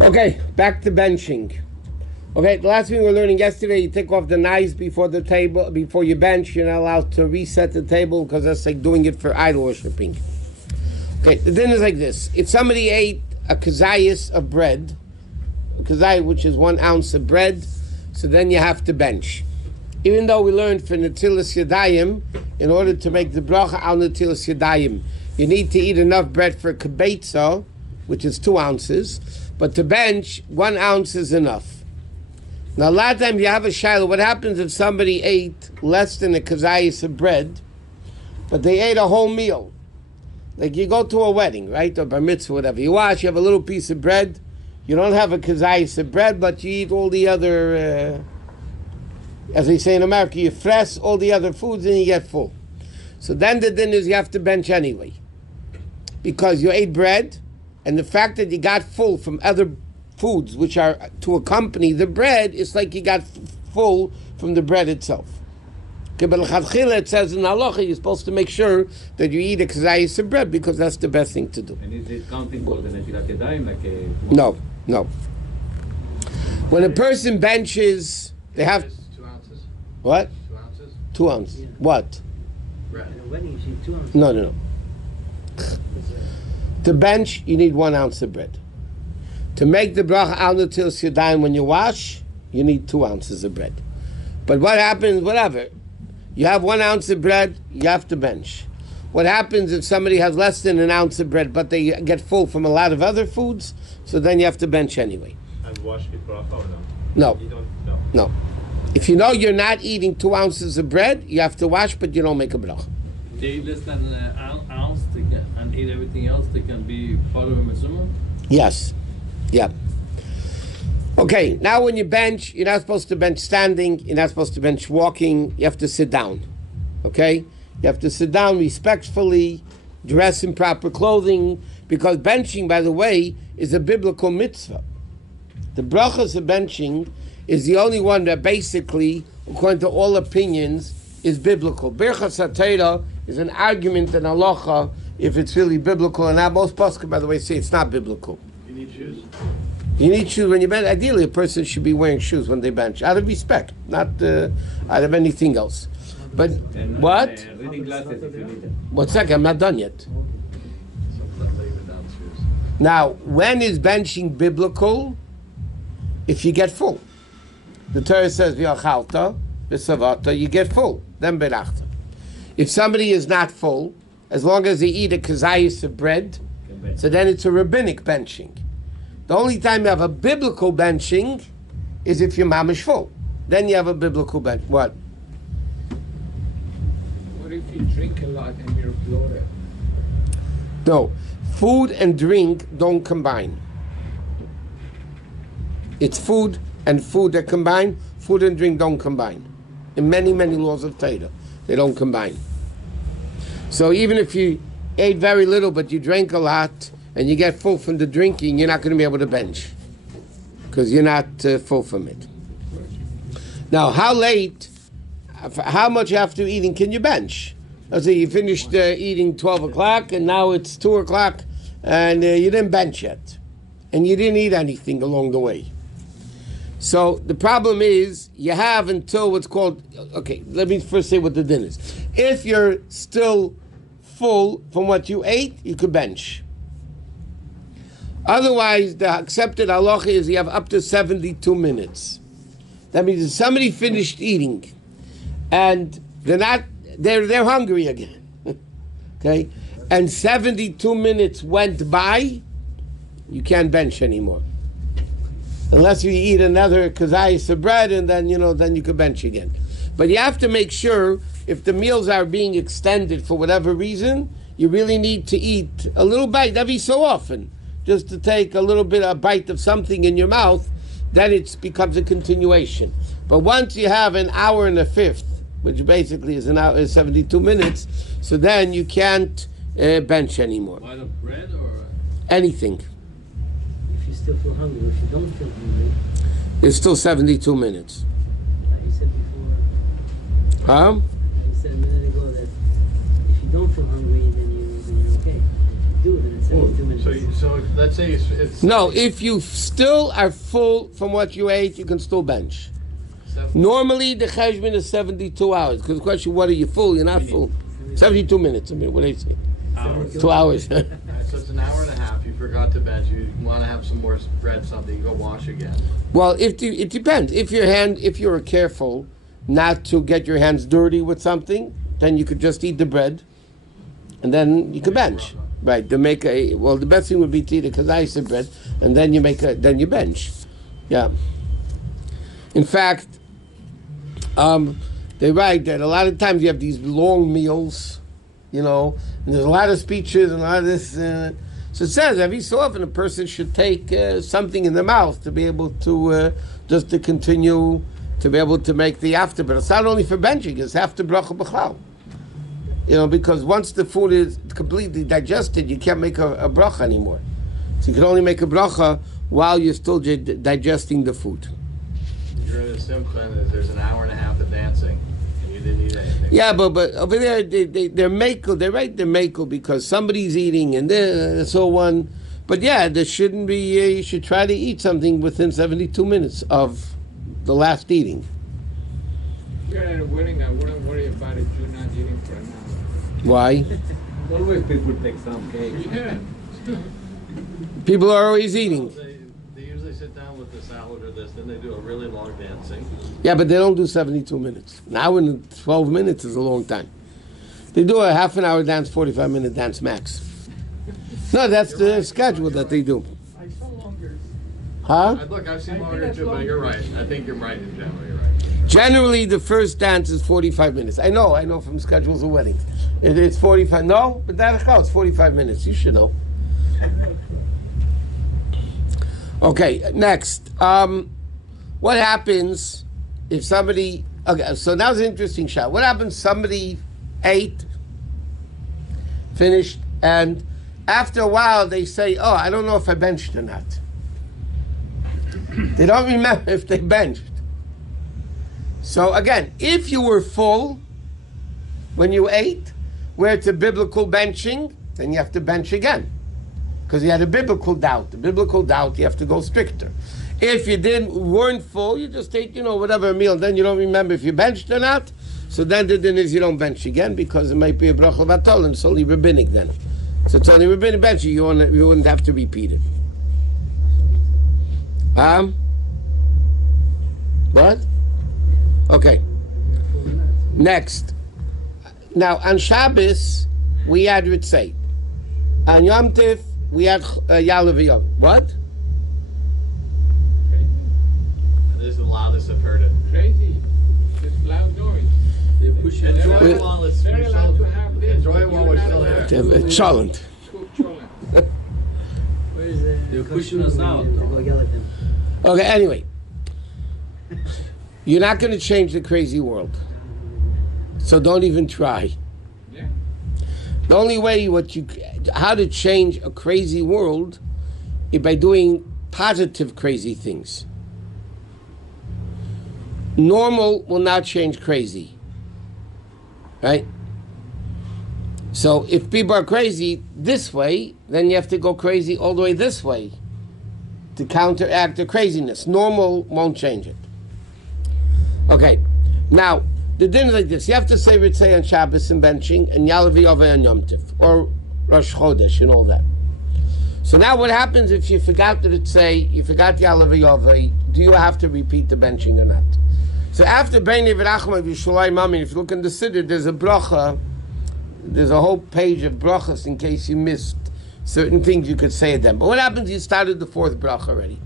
Okay, back to benching. Okay, the last thing we were learning yesterday, you take off the knives before the table, before you bench. You're not allowed to reset the table because that's like doing it for idol worshipping. Okay, the din is like this. If somebody ate a concise of bread, a concise, which is 1 ounce of bread, so then you have to bench. Even though we learned for Natilas Yadayim, in order to make the bracha al Natilas Yadayim, you need to eat enough bread for a kibetza, which is 2 ounces, but to bench, 1 ounce is enough. Now, a lot of times you have a shiloh. What happens if somebody ate less than a kazayas of bread, but they ate a whole meal? Like you go to a wedding, right, or bar mitzvah, whatever. You wash, you have a little piece of bread. You don't have a kazayas of bread, but you eat all the other, as they say in America, you fresh all the other foods and you get full. So then the din is you have to bench anyway. Because you ate bread, and the fact that you got full from other foods which are to accompany the bread, it's like you got full from the bread itself. Okay, but it says in Halacha you're supposed to make sure that you eat a kazayis of bread because that's the best thing to do. And is it counting for the netilat yadayim like a... No. When a person benches, they have... 2 ounces. What? 2 ounces? 2 ounces. Yeah. What? Bread. At a wedding, you need 2 ounces. No. To bench, you need 1 ounce of bread. To make the bracha al natilas yadayim when you wash, you need 2 ounces of bread. But what happens, whatever, you have 1 ounce of bread, you have to bench. What happens if somebody has less than 1 ounce of bread, but they get full from a lot of other foods, so then you have to bench anyway. And wash with bracha or no? No. You don't? No. If you know you're not eating 2 ounces of bread, you have to wash, but you don't make a bracha. They eat less than an ounce and eat everything else, they can be part of a mezuzah? Yes. Yeah. Okay, now when you bench, you're not supposed to bench standing, you're not supposed to bench walking, you have to sit down. Okay? You have to sit down respectfully, dress in proper clothing, because benching, by the way, is a biblical mitzvah. The brachas of benching is the only one that basically, according to all opinions, is biblical. Birkas is an argument in halacha if it's really biblical, and now most poskim, by the way, say it's not biblical. You need shoes? You need shoes when you bench. Ideally, a person should be wearing shoes when they bench, out of respect, not out of anything else. But what? Reading glasses if you need them. 1 second, I'm not done yet. Now, when is benching biblical? If you get full. The Torah says, "V'achalta, v'savata," you get full, then berachta. If somebody is not full, as long as they eat a kazayis of bread, so then it's a rabbinic benching. The only time you have a biblical benching is if you're mamish full. Then you have a biblical bench. What? What if you drink a lot and you're bloated? No. Food and drink don't combine. It's food and food that combine. Food and drink don't combine. In many, many laws of Torah, they don't combine. So even if you ate very little but you drank a lot and you get full from the drinking, you're not going to be able to bench because you're not full from it. Now, how late, how much after eating can you bench? Let's say you finished eating 12 o'clock and now it's 2 o'clock and you didn't bench yet and you didn't eat anything along the way. So the problem is you have until what's called, okay, let me first say what the din is. If you're still full from what you ate, you could bench. Otherwise, the accepted halacha is you have up to 72 minutes. That means if somebody finished eating and they're hungry again, okay, and 72 minutes went by, you can't bench anymore. Unless you eat another kazayis of bread and then you could bench again. But you have to make sure if the meals are being extended for whatever reason, you really need to eat a little bite every so often, just to take a bite of something in your mouth, then it becomes a continuation. But once you have an hour and a fifth, which basically is an hour 72 minutes, so then you can't bench anymore. White of bread or? Anything. If you still feel hungry, if you don't feel hungry, It's still 72 minutes. you said before. Huh? You said a minute ago that if you don't feel hungry, then you're okay. do it, then it's 72 minutes. So let's say it's No, if you still are full from what you ate, you can still bench. seven- Normally, the cheshbon is 72 hours. Because the question, what are you full? You're not full. 72 minutes. I mean, what do you say? Hours. 2 hours. Alright, so it's an hour and a half. You forgot to bench. You want to have some more bread, something. You go wash again. Well, it depends. If you're careful not to get your hands dirty with something, then you could just eat the bread, and then you could bench. Right? The best thing would be to eat a concise bread, and then you bench. Yeah. In fact, they write that a lot of times you have these long meals, and there's a lot of speeches and a lot of this. So it says every so often a person should take something in the mouth to be able to just to continue to be able to make the after. But it's not only for benching; it's after bracha b'chlal. Because once the food is completely digested, you can't make a bracha anymore. So you can only make a bracha while you're still digesting the food. You're at a simcha and there's an hour and a half of dancing, and you didn't eat anything. Yeah, but over there they're makel. They write they're makel because somebody's eating and so on. But yeah, there shouldn't be. You should try to eat something within 72 minutes of the last eating. You're at a wedding. I wouldn't worry about it. You're not eating for an hour. Why? Always people take some cake. Yeah. People are always eating. They usually sit down with the salad or this, then they do a really long dancing. Yeah, but they don't do 72 minutes. Now in 12 minutes is a long time. They do a half an hour dance, 45-minute dance max. No, that's the schedule that they do. I saw longer. Huh? Look, I've seen longer too, but you're right. I think you're right in general. You're right. Generally, the first dance is 45 minutes. I know from schedules of weddings. It's 45. No, but it's 45 minutes. You should know. Okay, next. What happens if somebody... Okay, so that was an interesting shot. What happens somebody ate, finished, and after a while they say, oh, I don't know if I benched or not. They don't remember if they benched. So again, if you were full when you ate, where it's a biblical benching, then you have to bench again. Because you had a biblical doubt. The biblical doubt, you have to go stricter. If you weren't full, you just ate, whatever meal, and then you don't remember if you benched or not. So then the din is you don't bench again, because it might be a bracha vatol, and it's only rabbinic then. So it's only rabbinic benching, you wouldn't have to repeat it. What? Okay. Next. Now, on Shabbos, we had Ritzei. On Yom Tif, we had Yalav Yom. What? This is the loudest I've heard it. Crazy. It's loud noise. They push it. Enjoy Yeah. it while it's They're allowed to have this. Enjoy it while we're still here. Cholent. Cook cholent. Where's the... They're pushing us out, To though. go yell at them. Okay, anyway. You're not going to change the crazy world. So don't even try. Yeah. The only way how to change a crazy world is by doing positive crazy things. Normal will not change crazy. Right? So if people are crazy this way, then you have to go crazy all the way this way to counteract the craziness. Normal won't change it. Okay. Now, the din is like this. You have to say Ritzei on Shabbos and Bentching, and Yalav Yoveh on Yom Tif, or Rosh Chodesh and all that. So now what happens if you forgot the Ritzei, you forgot Yalav Yoveh, do you have to repeat the Bentching or not? So after Beinei V'Rachma V'Yishloi Mami, if you look in the Siddur, there's a bracha, there's a whole page of brachas in case you missed certain things you could say at them. But what happens, you started the fourth bracha already,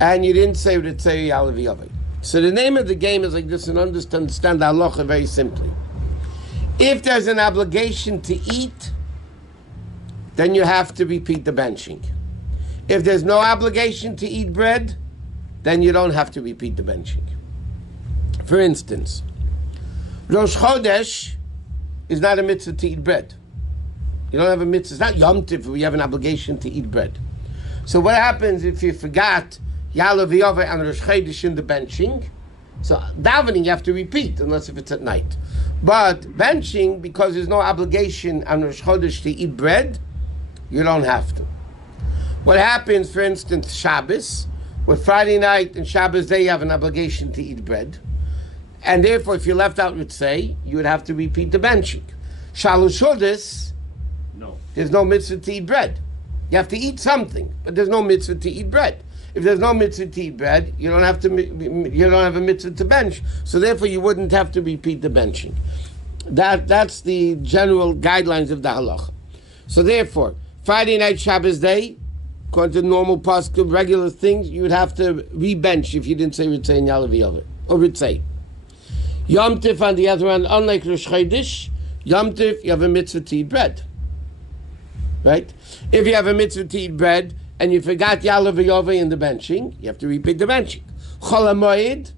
and you didn't say Ritzei Yalav Yoveh. So the name of the game is like this, and understand the halacha very simply. If there's an obligation to eat, then you have to repeat the benching. If there's no obligation to eat bread, then you don't have to repeat the benching. For instance, Rosh Chodesh is not a mitzvah to eat bread. You don't have a mitzvah. It's not Yom Tif where you have an obligation to eat bread. So what happens if you forgot Yalav Yoveh and Rosh Chodesh in the benching? So davening you have to repeat, unless if it's at night. But benching, because there's no obligation on Rosh Chodesh to eat bread, You don't have to. What happens, for instance, Shabbos, with Friday night and Shabbos day, you have an obligation to eat bread. And therefore, if you left out Ritzei, you would have to repeat the benching. Shalosh Chodesh, No. there's no mitzvah to eat bread. You have to eat something, but there's no mitzvah to eat bread. If there's no mitzvah to eat bread, you don't have a mitzvah to bench. So therefore, you wouldn't have to repeat the benching. That's the general guidelines of the halacha. So therefore, Friday night, Shabbos day, according to normal poskim, regular things, you would have to re-bench if you didn't say Ritzei and Yalav Yoveh, or Ritzei. Yom Tif, on the other hand, unlike Rosh Chodesh, Yom Tif, you have a mitzvah to eat bread. Right? If you have a mitzvah to eat bread, and you forgot Yalav Yoveh in the benching, you have to repeat the benching. Chol HaMoed,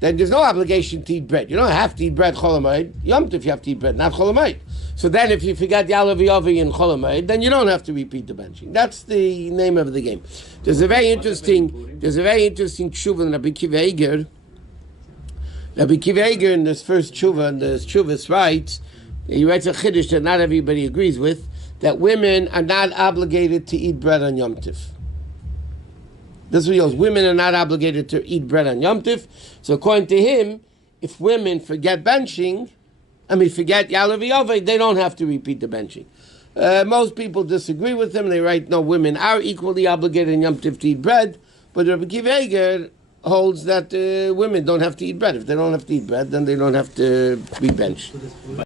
then there's no obligation to eat bread. You don't have to eat bread Chol HaMoed. Yom Tif, you have to eat bread, not Chol HaMoed. So then if you forgot Yalav Yoveh in Chol HaMoed, then you don't have to repeat the benching. That's the name of the game. There's a very interesting tshuva in Rabbi Kiva Eiger. Rabbi Kiva Eiger in this first tshuva, in the tshuva writes, he writes a chiddush that not everybody agrees with, that women are not obligated to eat bread on Yom Tif. This is what he goes, women are not obligated to eat bread on Yom Tif. So according to him, if women forget benching, forget Yalav Yoveh, they don't have to repeat the benching. Most people disagree with him. They write, no, women are equally obligated in Yom Tif to eat bread, but Rabbi Kiva Eiger holds that women don't have to eat bread. If they don't have to eat bread, then they don't have to be benched.